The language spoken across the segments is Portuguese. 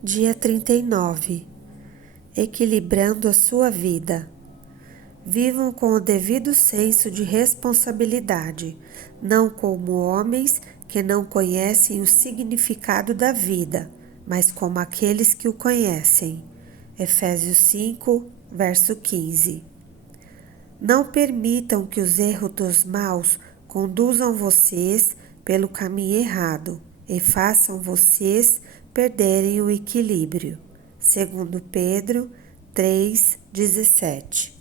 Dia 39. Equilibrando a sua vida. Vivam com o devido senso de responsabilidade, não como homens que não conhecem o significado da vida, mas como aqueles que o conhecem. Efésios 5, verso 15. Não permitam que os erros dos maus conduzam vocês pelo caminho errado e façam vocês perderem o equilíbrio. Segundo Pedro 3:17.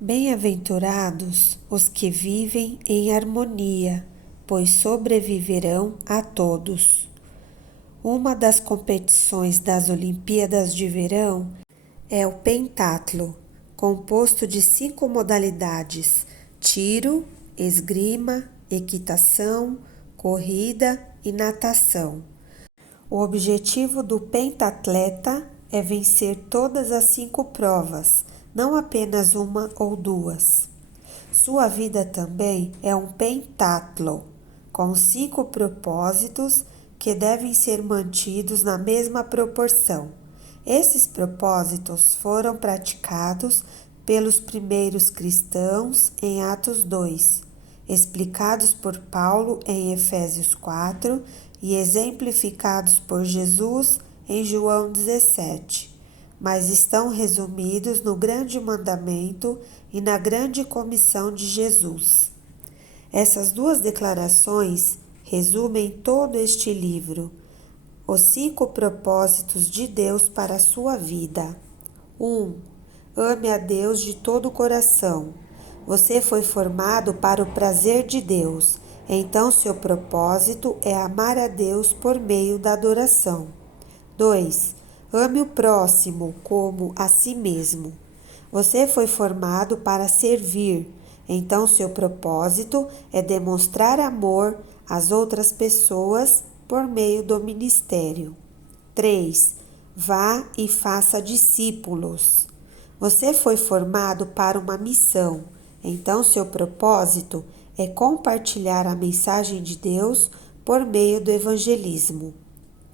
Bem-aventurados os que vivem em harmonia, pois sobreviverão a todos. Uma das competições das Olimpíadas de Verão é o pentatlo, composto de 5 modalidades: tiro, esgrima, equitação, corrida e natação. O objetivo do pentatleta é vencer todas as 5 provas, não apenas uma ou duas. Sua vida também é um pentatlo, com 5 propósitos que devem ser mantidos na mesma proporção. Esses propósitos foram praticados pelos primeiros cristãos em Atos 2, explicados por Paulo em Efésios 4 e exemplificados por Jesus em João 17, mas estão resumidos no Grande Mandamento e na Grande Comissão de Jesus. Essas duas declarações resumem todo este livro. Os 5 propósitos de Deus para a sua vida. 1. Ame a Deus de todo o coração. Você foi formado para o prazer de Deus, então seu propósito é amar a Deus por meio da adoração. 2. Ame o próximo como a si mesmo. Você foi formado para servir, então seu propósito é demonstrar amor às outras pessoas por meio do ministério. 3. Vá e faça discípulos. Você foi formado para uma missão, então seu propósito é compartilhar a mensagem de Deus por meio do evangelismo.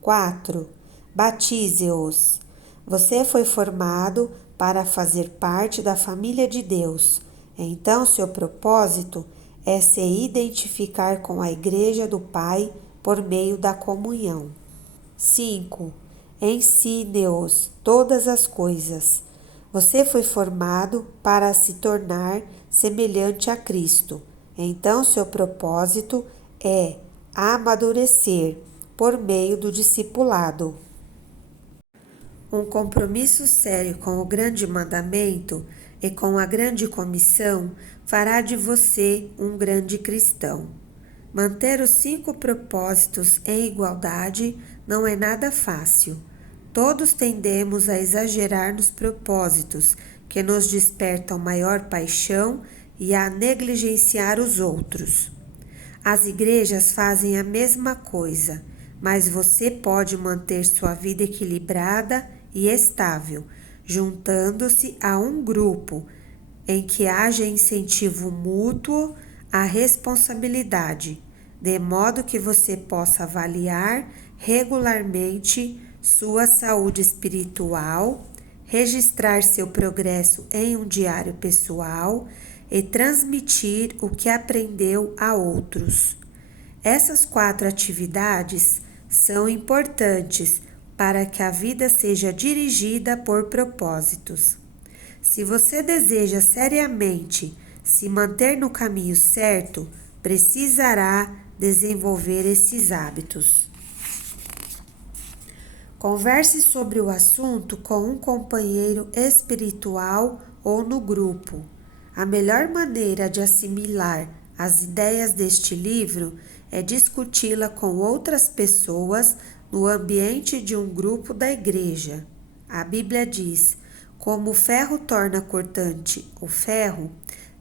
4. Batize-os. Você foi formado para fazer parte da família de Deus, então seu propósito é se identificar com a Igreja do Pai por meio da comunhão. 5. Ensine-os todas as coisas. Você foi formado para se tornar semelhante a Cristo, então seu propósito é amadurecer por meio do discipulado. Um compromisso sério com o Grande Mandamento e com a Grande Comissão fará de você um grande cristão. Manter os 5 propósitos em igualdade não é nada fácil. Todos tendemos a exagerar nos propósitos que nos despertam maior paixão e a negligenciar os outros. As igrejas fazem a mesma coisa, mas você pode manter sua vida equilibrada e estável, juntando-se a um grupo em que haja incentivo mútuo à responsabilidade, de modo que você possa avaliar regularmente sua saúde espiritual, registrar seu progresso em um diário pessoal e transmitir o que aprendeu a outros. Essas 4 atividades são importantes para que a vida seja dirigida por propósitos. Se você deseja seriamente se manter no caminho certo, precisará desenvolver esses hábitos. Converse sobre o assunto com um companheiro espiritual ou no grupo. A melhor maneira de assimilar as ideias deste livro é discuti-la com outras pessoas no ambiente de um grupo da igreja. A Bíblia diz: como o ferro torna cortante o ferro,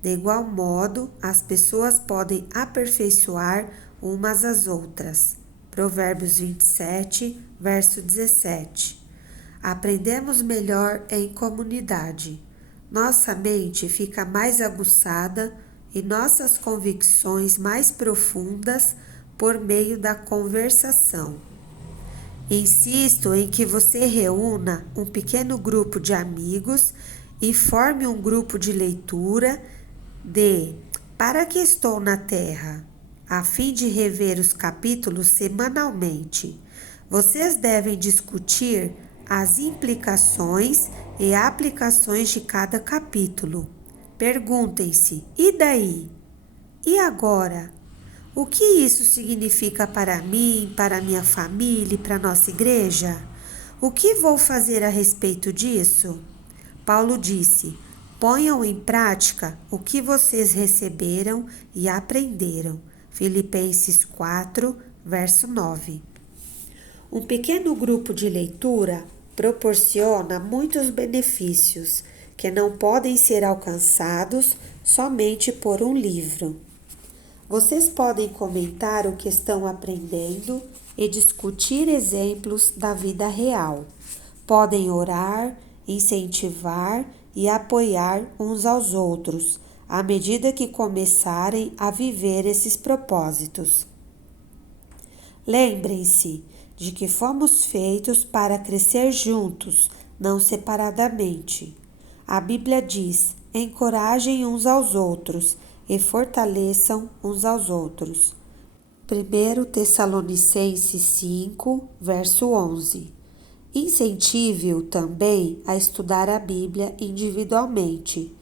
de igual modo as pessoas podem aperfeiçoar umas às outras. Provérbios 27, verso 17. Aprendemos melhor em comunidade. Nossa mente fica mais aguçada e nossas convicções mais profundas por meio da conversação. Insisto em que você reúna um pequeno grupo de amigos e forme um grupo de leitura de Para que estou na Terra, a fim de rever os capítulos semanalmente. Vocês devem discutir as implicações e aplicações de cada capítulo. Perguntem-se: e daí? E agora? O que isso significa para mim, para minha família e para nossa igreja? O que vou fazer a respeito disso? Paulo disse: ponham em prática o que vocês receberam e aprenderam. Filipenses 4, verso 9. Um pequeno grupo de leitura proporciona muitos benefícios que não podem ser alcançados somente por um livro. Vocês podem comentar o que estão aprendendo e discutir exemplos da vida real. Podem orar, incentivar e apoiar uns aos outros à medida que começarem a viver esses propósitos. Lembrem-se de que fomos feitos para crescer juntos, não separadamente. A Bíblia diz: encorajem uns aos outros e fortaleçam uns aos outros. 1 Tessalonicenses 5, verso 11. Incentive-o também a estudar a Bíblia individualmente.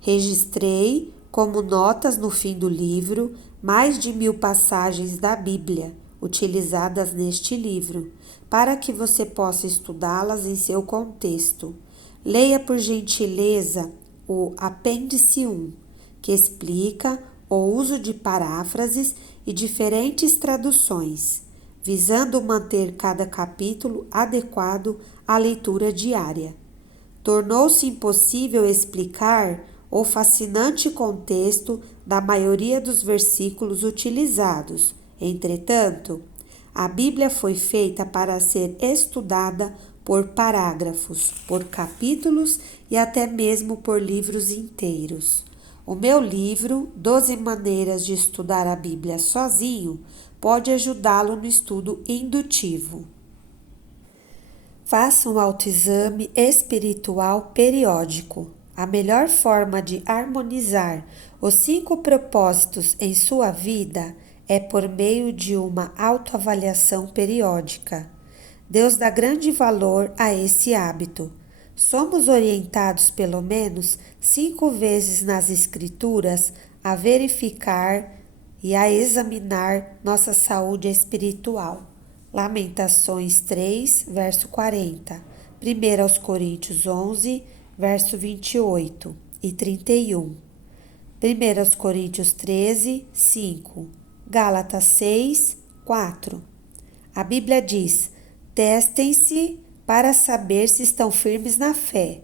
Registrei, como notas no fim do livro, mais de 1000 passagens da Bíblia utilizadas neste livro, para que você possa estudá-las em seu contexto. Leia por gentileza o Apêndice 1, que explica o uso de paráfrases e diferentes traduções, visando manter cada capítulo adequado à leitura diária. Tornou-se impossível explicar o fascinante contexto da maioria dos versículos utilizados. Entretanto, a Bíblia foi feita para ser estudada por parágrafos, por capítulos e até mesmo por livros inteiros. O meu livro, 12 Maneiras de Estudar a Bíblia Sozinho, pode ajudá-lo no estudo indutivo. Faça um autoexame espiritual periódico. A melhor forma de harmonizar os 5 propósitos em sua vida é por meio de uma autoavaliação periódica. Deus dá grande valor a esse hábito. Somos orientados pelo menos 5 vezes nas Escrituras a verificar e a examinar nossa saúde espiritual. Lamentações 3, verso 40. 1 Coríntios 11, verso 28 e 31. 1 Coríntios 13, 5. Gálatas 6, 4. A Bíblia diz: testem-se para saber se estão firmes na fé.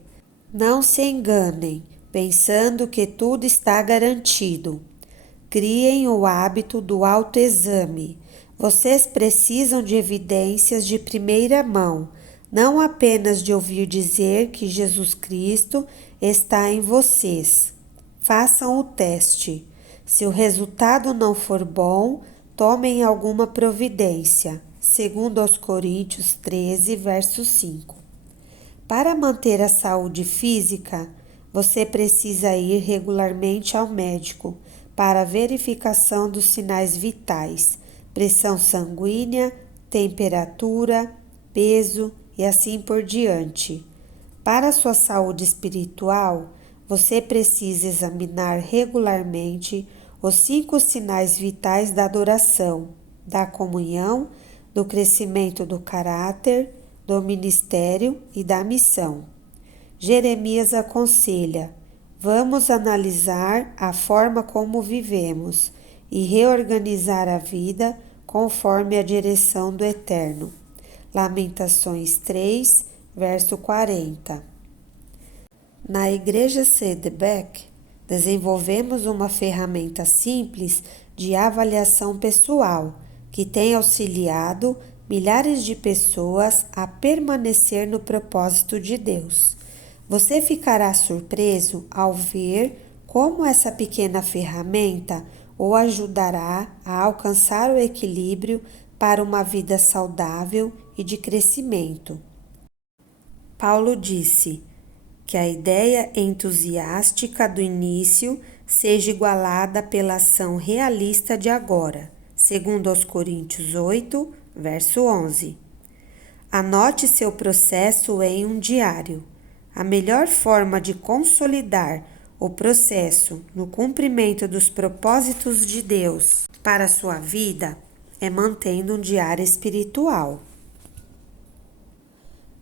Não se enganem, pensando que tudo está garantido. Criem o hábito do autoexame. Vocês precisam de evidências de primeira mão, não apenas de ouvir dizer que Jesus Cristo está em vocês. Façam o teste. Se o resultado não for bom, tomem alguma providência. Segundo aos Coríntios 13, verso 5. Para manter a saúde física, você precisa ir regularmente ao médico para a verificação dos sinais vitais, pressão sanguínea, temperatura, peso e assim por diante. Para a sua saúde espiritual, você precisa examinar regularmente os 5 sinais vitais da adoração, da comunhão, do crescimento do caráter, do ministério e da missão. Jeremias aconselha: vamos analisar a forma como vivemos e reorganizar a vida conforme a direção do Eterno. Lamentações 3, verso 40. Na Igreja Sedbeck, desenvolvemos uma ferramenta simples de avaliação pessoal que tem auxiliado milhares de pessoas a permanecer no propósito de Deus. Você ficará surpreso ao ver como essa pequena ferramenta o ajudará a alcançar o equilíbrio para uma vida saudável e de crescimento. Paulo disse que a ideia entusiástica do início seja igualada pela ação realista de agora, segundo aos Coríntios 8, verso 11. Anote seu processo em um diário. A melhor forma de consolidar o processo no cumprimento dos propósitos de Deus para a sua vida é mantendo um diário espiritual.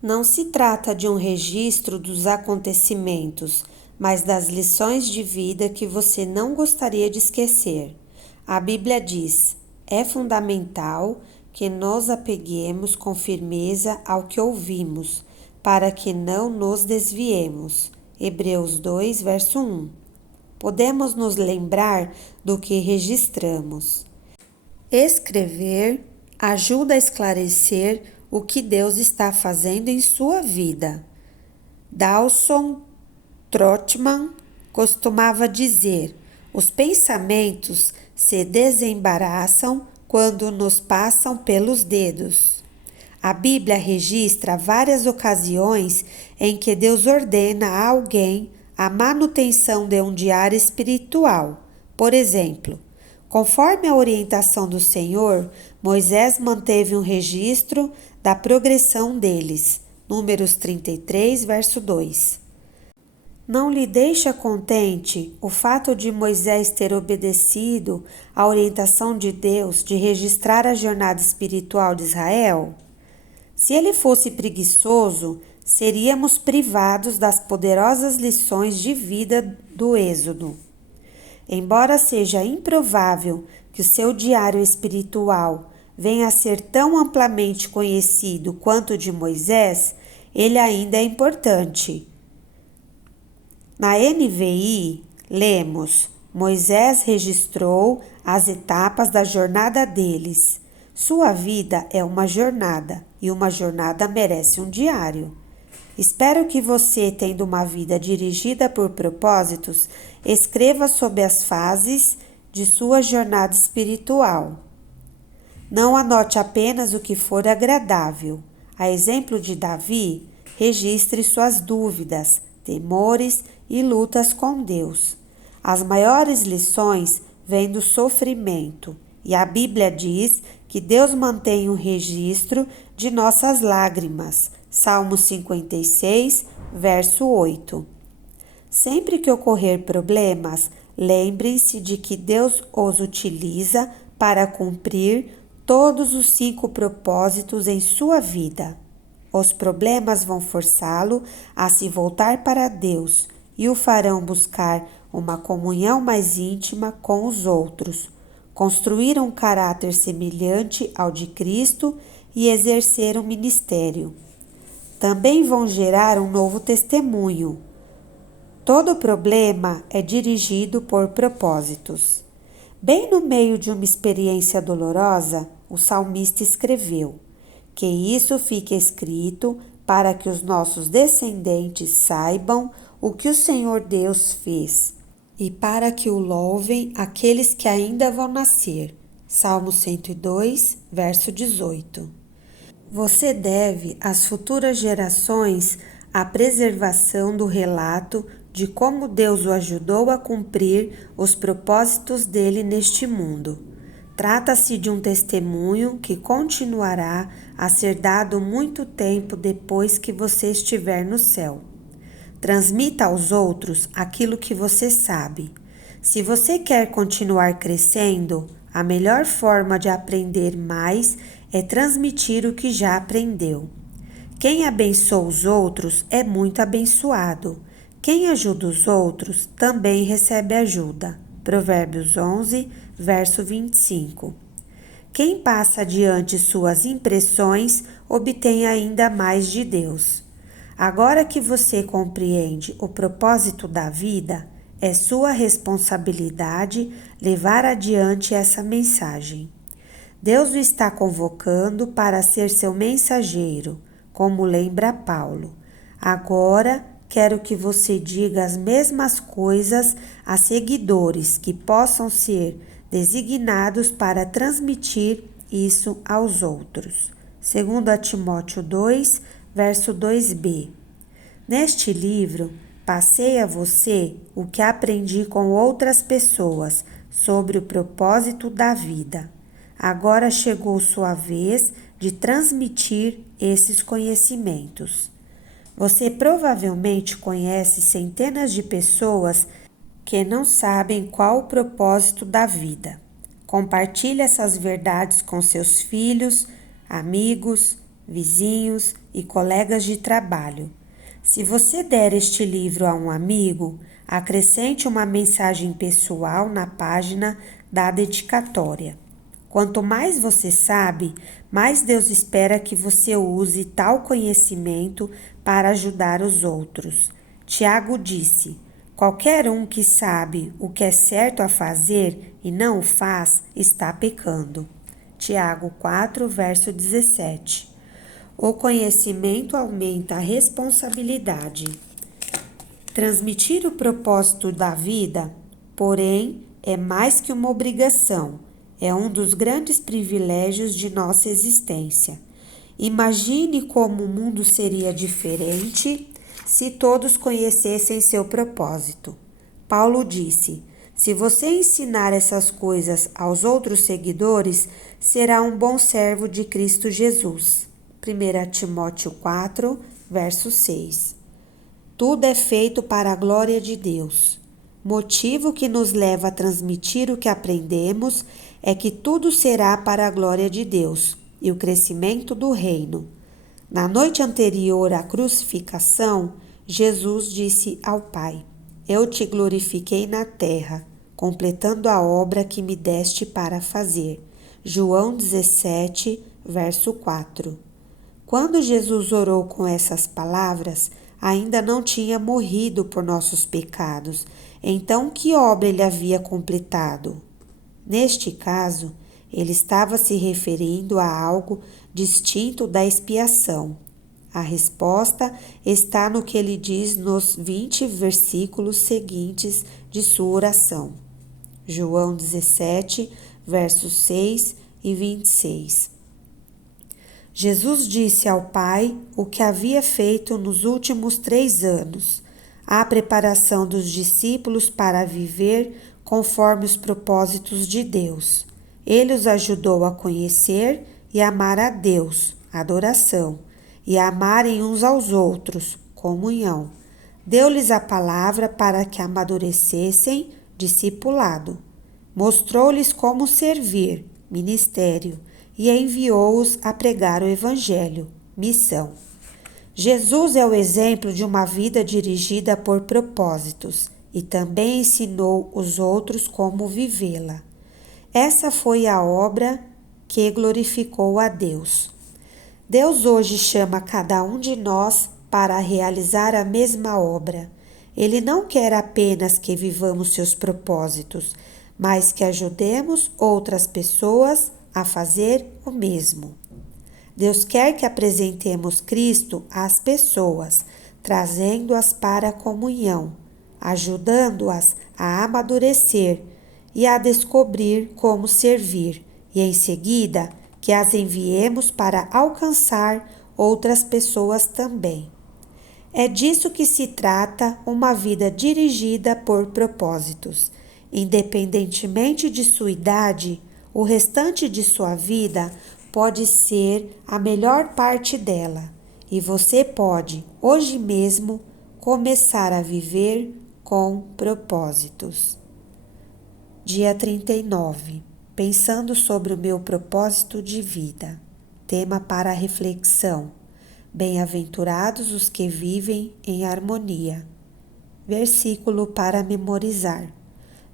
Não se trata de um registro dos acontecimentos, mas das lições de vida que você não gostaria de esquecer. A Bíblia diz: é fundamental que nos apeguemos com firmeza ao que ouvimos, para que não nos desviemos. Hebreus 2, verso 1. Podemos nos lembrar do que registramos. Escrever ajuda a esclarecer o que Deus está fazendo em sua vida. Dawson Trotman costumava dizer: os pensamentos se desembaraçam quando nos passam pelos dedos. A Bíblia registra várias ocasiões em que Deus ordena a alguém a manutenção de um diário espiritual. Por exemplo, conforme a orientação do Senhor, Moisés manteve um registro da progressão deles. Números 33, verso 2. Não lhe deixa contente o fato de Moisés ter obedecido à orientação de Deus de registrar a jornada espiritual de Israel? Se ele fosse preguiçoso, seríamos privados das poderosas lições de vida do Êxodo. Embora seja improvável que o seu diário espiritual venha a ser tão amplamente conhecido quanto o de Moisés, ele ainda é importante. Na NVI, lemos: Moisés registrou as etapas da jornada deles. Sua vida é uma jornada e uma jornada merece um diário. Espero que você, tendo uma vida dirigida por propósitos, escreva sobre as fases de sua jornada espiritual. Não anote apenas o que for agradável. A exemplo de Davi, registre suas dúvidas, temores e lutas com Deus. As maiores lições vêm do sofrimento, e a Bíblia diz que Deus mantém um registro de nossas lágrimas. Salmo 56, verso 8. Sempre que ocorrer problemas, lembrem-se de que Deus os utiliza para cumprir todos os 5 propósitos em sua vida. Os problemas vão forçá-lo a se voltar para Deus e o farão buscar uma comunhão mais íntima com os outros, construir um caráter semelhante ao de Cristo e exercer um ministério. Também vão gerar um novo testemunho. Todo problema é dirigido por propósitos. Bem no meio de uma experiência dolorosa, o salmista escreveu: que isso fique escrito para que os nossos descendentes saibam o que o Senhor Deus fez e para que o louvem aqueles que ainda vão nascer. Salmo 102, verso 18. Você deve às futuras gerações a preservação do relato de como Deus o ajudou a cumprir os propósitos dele neste mundo. Trata-se de um testemunho que continuará a ser dado muito tempo depois que você estiver no céu. Transmita aos outros aquilo que você sabe. Se você quer continuar crescendo, a melhor forma de aprender mais é transmitir o que já aprendeu. Quem abençoa os outros é muito abençoado. Quem ajuda os outros também recebe ajuda. Provérbios 11, verso 25. Quem passa adiante suas impressões obtém ainda mais de Deus. Agora que você compreende o propósito da vida, é sua responsabilidade levar adiante essa mensagem. Deus o está convocando para ser seu mensageiro, como lembra Paulo. Agora quero que você diga as mesmas coisas a seguidores que possam ser designados para transmitir isso aos outros. 2 Timóteo 2, verso 2b. Neste livro, passei a você o que aprendi com outras pessoas sobre o propósito da vida. Agora chegou sua vez de transmitir esses conhecimentos. Você provavelmente conhece centenas de pessoas que não sabem qual o propósito da vida. Compartilhe essas verdades com seus filhos, amigos, vizinhos e colegas de trabalho. Se você der este livro a um amigo, acrescente uma mensagem pessoal na página da dedicatória. Quanto mais você sabe, mais Deus espera que você use tal conhecimento para ajudar os outros. Tiago disse: qualquer um que sabe o que é certo a fazer e não o faz, está pecando. Tiago 4, verso 17. O conhecimento aumenta a responsabilidade. Transmitir o propósito da vida, porém, é mais que uma obrigação. É um dos grandes privilégios de nossa existência. Imagine como o mundo seria diferente se todos conhecessem seu propósito. Paulo disse: se você ensinar essas coisas aos outros seguidores, será um bom servo de Cristo Jesus. 1 Timóteo 4, verso 6. Tudo é feito para a glória de Deus. Motivo que nos leva a transmitir o que aprendemos é que tudo será para a glória de Deus e o crescimento do reino. Na noite anterior à crucificação, Jesus disse ao Pai: eu te glorifiquei na terra, completando a obra que me deste para fazer. João 17, verso 4. Quando Jesus orou com essas palavras, ainda não tinha morrido por nossos pecados. Então, que obra ele havia completado? Neste caso, ele estava se referindo a algo distinto da expiação. A resposta está no que ele diz nos 20 versículos seguintes de sua oração. João 17, versos 6 e 26. Jesus disse ao Pai o que havia feito nos últimos 3 anos, a preparação dos discípulos para viver conforme os propósitos de Deus. Ele os ajudou a conhecer e amar a Deus, adoração, e a amarem uns aos outros, comunhão. Deu-lhes a palavra para que amadurecessem, discipulado. Mostrou-lhes como servir, ministério, e enviou-os a pregar o Evangelho, missão. Jesus é o exemplo de uma vida dirigida por propósitos e também ensinou os outros como vivê-la. Essa foi a obra que glorificou a Deus. Deus hoje chama cada um de nós para realizar a mesma obra. Ele não quer apenas que vivamos seus propósitos, mas que ajudemos outras pessoas a fazer o mesmo. Deus quer que apresentemos Cristo às pessoas, trazendo-as para a comunhão, ajudando-as a amadurecer e a descobrir como servir, e em seguida que as enviemos para alcançar outras pessoas também. É disso que se trata uma vida dirigida por propósitos. Independentemente de sua idade, o restante de sua vida pode ser a melhor parte dela, e você pode, hoje mesmo, começar a viver com propósitos. Dia 39. Pensando sobre o meu propósito de vida. Tema para a reflexão: bem-aventurados os que vivem em harmonia. Versículo para memorizar: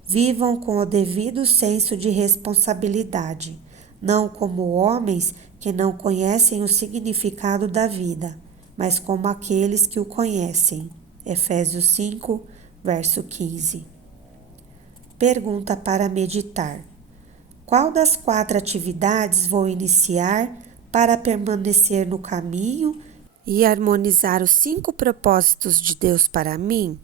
vivam com o devido senso de responsabilidade, não como homens que não conhecem o significado da vida, mas como aqueles que o conhecem. Efésios 5, verso 15. Pergunta para meditar: qual das 4 atividades vou iniciar para permanecer no caminho e harmonizar os 5 propósitos de Deus para mim?